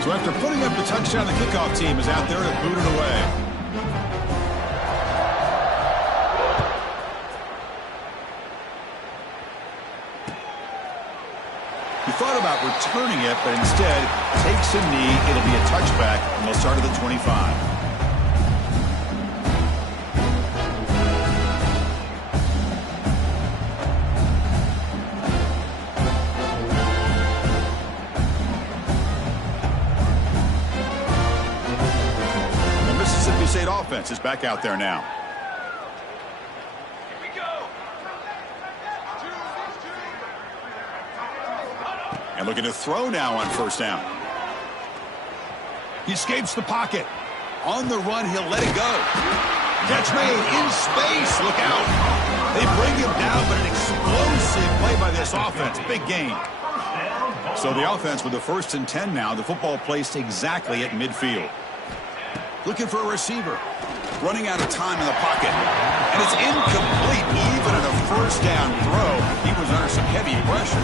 So after putting up the touchdown, the kickoff team is out there to boot it away. He thought about returning it, but instead takes a knee. It'll be a touchback, and they'll start at the 25. State offense is back out there now. Here we go. And looking to throw now on first down. He escapes the pocket. On the run, he'll let it go. Catch made in space. Look out. They bring him down, but an explosive play by this offense. Big gain. So the offense with the 1st and 10 now. The football placed exactly at midfield. Looking for a receiver. Running out of time in the pocket. And it's incomplete. Even in a first down throw, he was under some heavy pressure.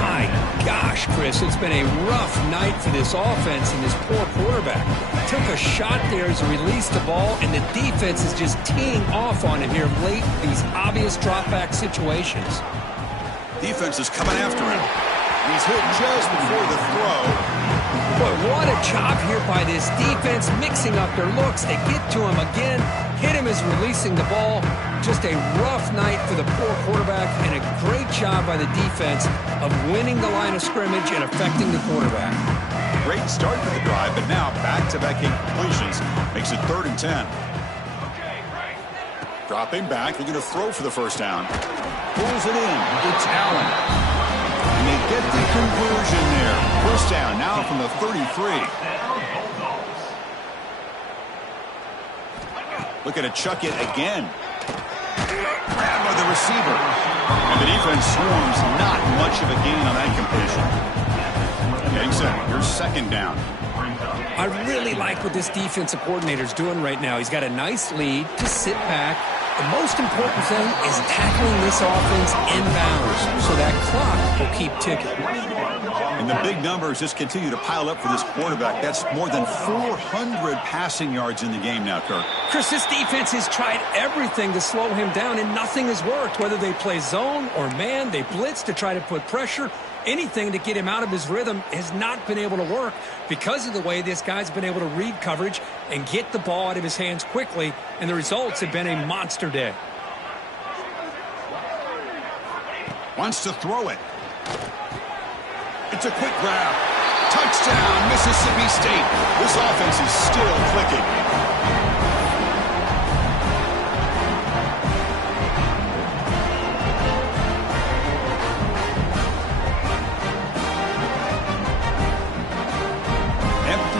My gosh, Chris, it's been a rough night for this offense and this poor quarterback. Took a shot there as he released the ball, and the defense is just teeing off on him here late in these obvious drop-back situations. Defense is coming after him. He's hit just before the throw. But what a job here by this defense, mixing up their looks. They get to him again, hit him as releasing the ball. Just a rough night for the poor quarterback, and a great job by the defense of winning the line of scrimmage and affecting the quarterback. Great start to the drive, but now back-to-back incompletions makes it 3rd and 10. Dropping back, looking to throw for the first down. Pulls it in. It's Allen. And they get the conversion there. First down now from the 33. Looking to chuck it again. Grabbed by the receiver. And the defense swarms. Not much of a gain on that completion. Getting set. Here's 2nd down. I really like what this defensive coordinator's doing right now. He's got a nice lead to sit back. The most important thing is tackling this offense inbounds so that clock will keep ticking. And the big numbers just continue to pile up for this quarterback. That's more than 400 passing yards in the game now, Kirk. Chris, this defense has tried everything to slow him down, and nothing has worked. Whether they play zone or man, they blitz to try to put pressure. Anything to get him out of his rhythm has not been able to work because of the way this guy's been able to read coverage and get the ball out of his hands quickly, and the results have been a monster day. Wants to throw it. It's a quick grab. Touchdown, Mississippi State. This offense is still clicking.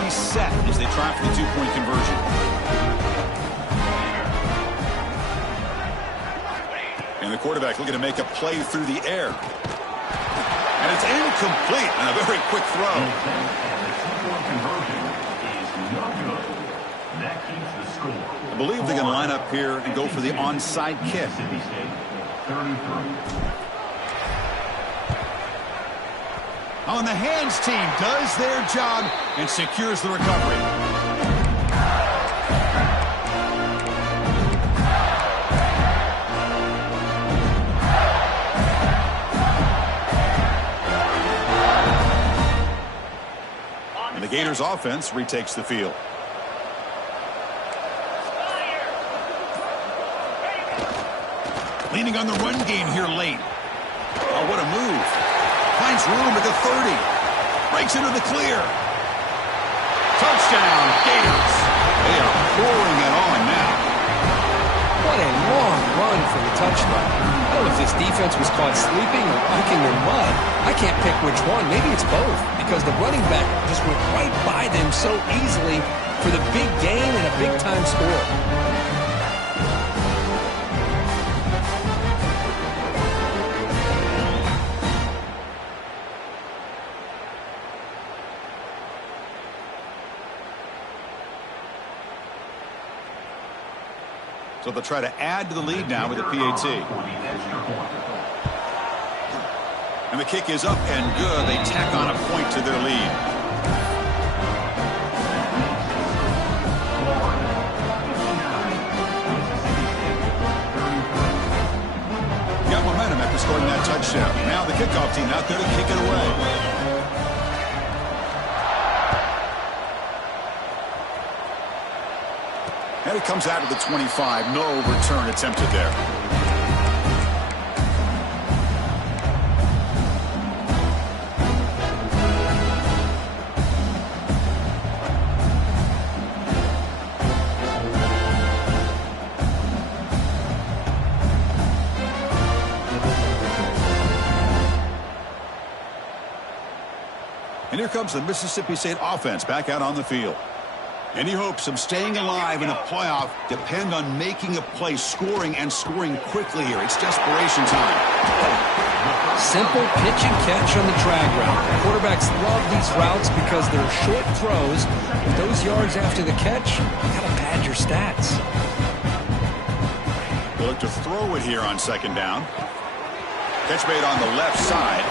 Set as they try for the 2-point conversion. And the quarterback looking to make a play through the air. And it's incomplete on a very quick throw. I believe they're going to line up here and go for the onside kick. On the hands team does their job and secures the recovery. And the Gators offense retakes the field. Leaning on the run game here late. Oh, what a move. Finds room at the 30. Breaks into the clear. Touchdown, Gators. They are pouring it on now. What a long run for the touchdown. I don't know if this defense was caught sleeping or hiking in mud. I can't pick which one. Maybe it's both, because the running back just went right by them so easily for the big gain and a big-time score. So they'll try to add to the lead now with a PAT. And the kick is up and good. They tack on a point to their lead. Got momentum after scoring that touchdown. Now the kickoff team out there to kick it away. And it comes out of the 25. No return attempted there. And here comes the Mississippi State offense back out on the field. Any hopes of staying alive in a playoff depend on making a play, scoring, and scoring quickly here. It's desperation time. Simple pitch and catch on the drag route. Quarterbacks love these routes because they're short throws. With those yards after the catch, you gotta pad your stats. They'll look to throw it here on second down. Catch made on the left side.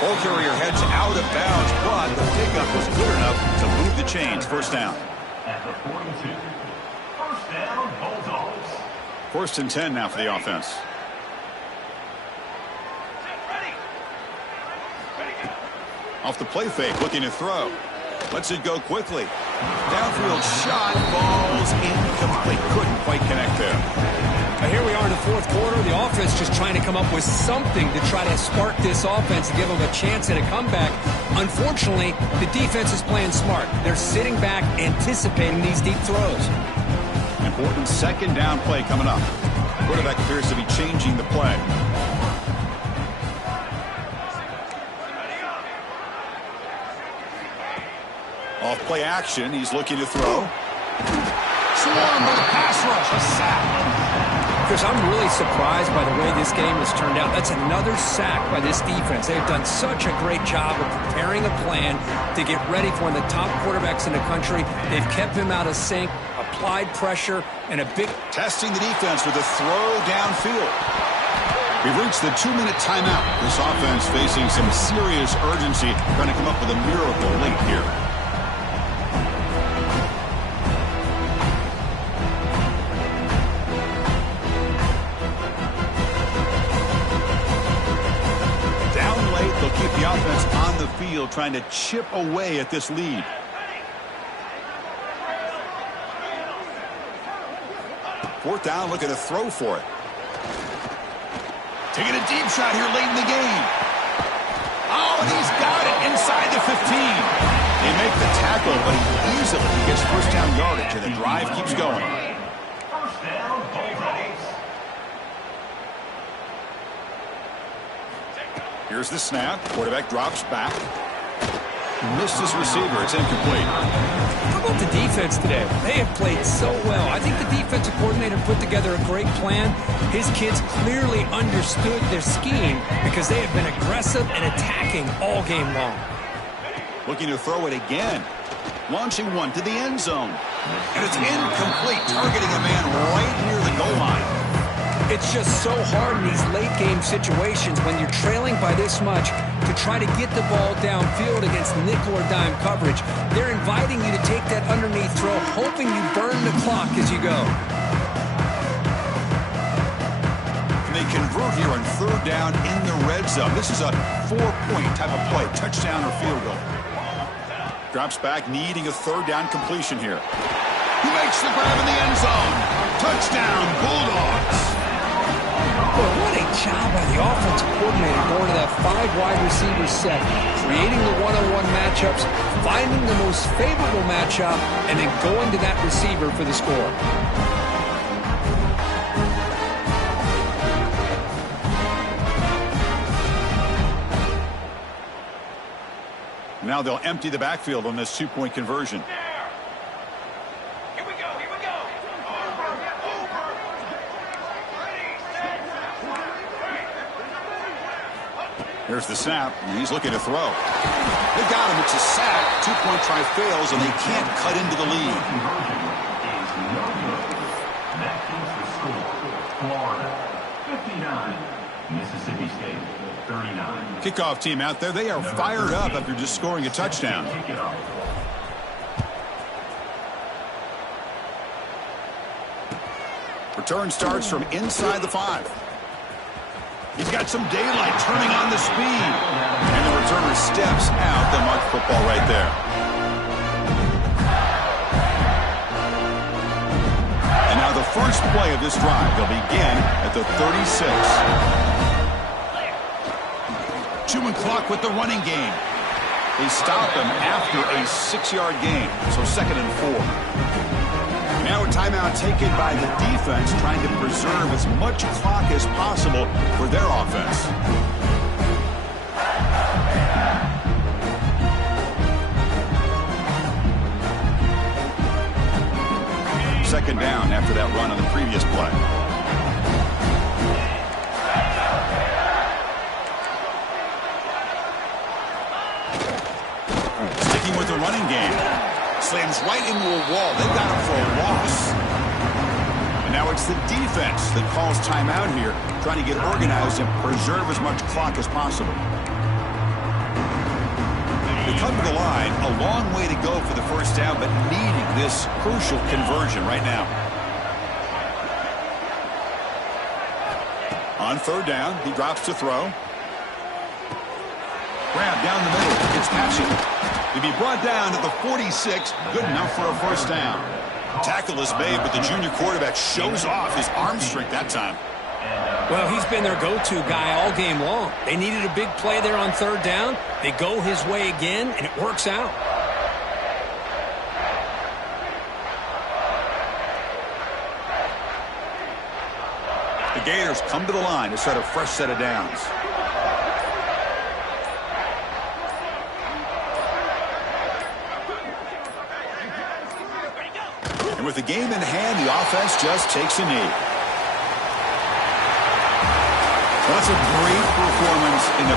Ball carrier heads out of bounds, but the pickup was good enough to move the chains. First down. At the 42. First down, Bulldogs. First and 10 now for the offense. Off the play fake, looking to throw. Lets it go quickly. Downfield shot, balls incomplete. Couldn't quite connect there. Now here we are in the fourth quarter. The offense just trying to come up with something to try to spark this offense to give them a chance at a comeback. Unfortunately, the defense is playing smart. They're sitting back, anticipating these deep throws. Important second down play coming up. Quarterback appears to be changing the play. Off play action, he's looking to throw. Swarmed by the pass rush, a sack. Chris, I'm really surprised by the way this game has turned out. That's another sack by this defense. They've done such a great job of preparing a plan to get ready for one of the top quarterbacks in the country. They've kept him out of sync, applied pressure, and a big... Testing the defense with a throw downfield. We've reached the 2-minute timeout. This offense facing some serious urgency, trying to come up with a miracle late here. Keep the offense on the field, trying to chip away at this lead. Fourth down, looking to throw for it. Taking a deep shot here late in the game. Oh, and he's got it inside the 15. They make the tackle, but he easily gets first down yardage, and the drive keeps going. First down, Bulldogs. Here's the snap. Quarterback drops back. Missed his receiver. It's incomplete. How about the defense today? They have played so well. I think the defensive coordinator put together a great plan. His kids clearly understood their scheme because they have been aggressive and attacking all game long. Looking to throw it again. Launching one to the end zone. And it's incomplete, targeting a man right near the goal line. It's just so hard in these late-game situations when you're trailing by this much to try to get the ball downfield against nickel or dime coverage. They're inviting you to take that underneath throw, hoping you burn the clock as you go. And they convert here on third down in the red zone. This is a 4-point type of play, touchdown or field goal. Drops back, needing a third down completion here. He makes the grab in the end zone. Touchdown, Bulldogs. Boy, what a job by the offensive coordinator going to that 5 wide receiver set, creating the one-on-one matchups, finding the most favorable matchup, and then going to that receiver for the score. Now they'll empty the backfield on this two-point conversion. Here we go. Over. Here's the snap. He's looking to throw. They got him. It's a sack. Two-point try fails, and they can't cut into the lead. Conversion is no good. That keeps the score. Florida 59, Mississippi State 39. Kickoff team out there. They are fired up after just scoring a touchdown. Kick it off. Return starts from inside the 5. He's got some daylight turning on the speed. And the returner steps out. The mark football right there. And now the first play of this drive. They'll begin at the 36. Chewing clock with the running game. They stop him after a 6-yard gain. So 2nd and 4. Now a timeout taken by the defense, trying to preserve as much clock as possible for their offense. Second down after that run on the previous play. Sticking with the running game. Slams right into a wall. They got him for a loss. And now it's the defense that calls timeout here, trying to get organized and preserve as much clock as possible. They come to the line, a long way to go for the first down, but needing this crucial conversion right now. On 3rd down, he drops to throw. Grab down the middle. It's Patchett. To be brought down to the 46, good enough for a first down. Tackle is made, but the junior quarterback shows off his arm strength that time. Well, he's been their go-to guy all game long. They needed a big play there on 3rd down. They go his way again, and it works out. The Gators come to the line to set a fresh set of downs. And with the game in hand, the offense just takes a knee. Well, that's a great performance in the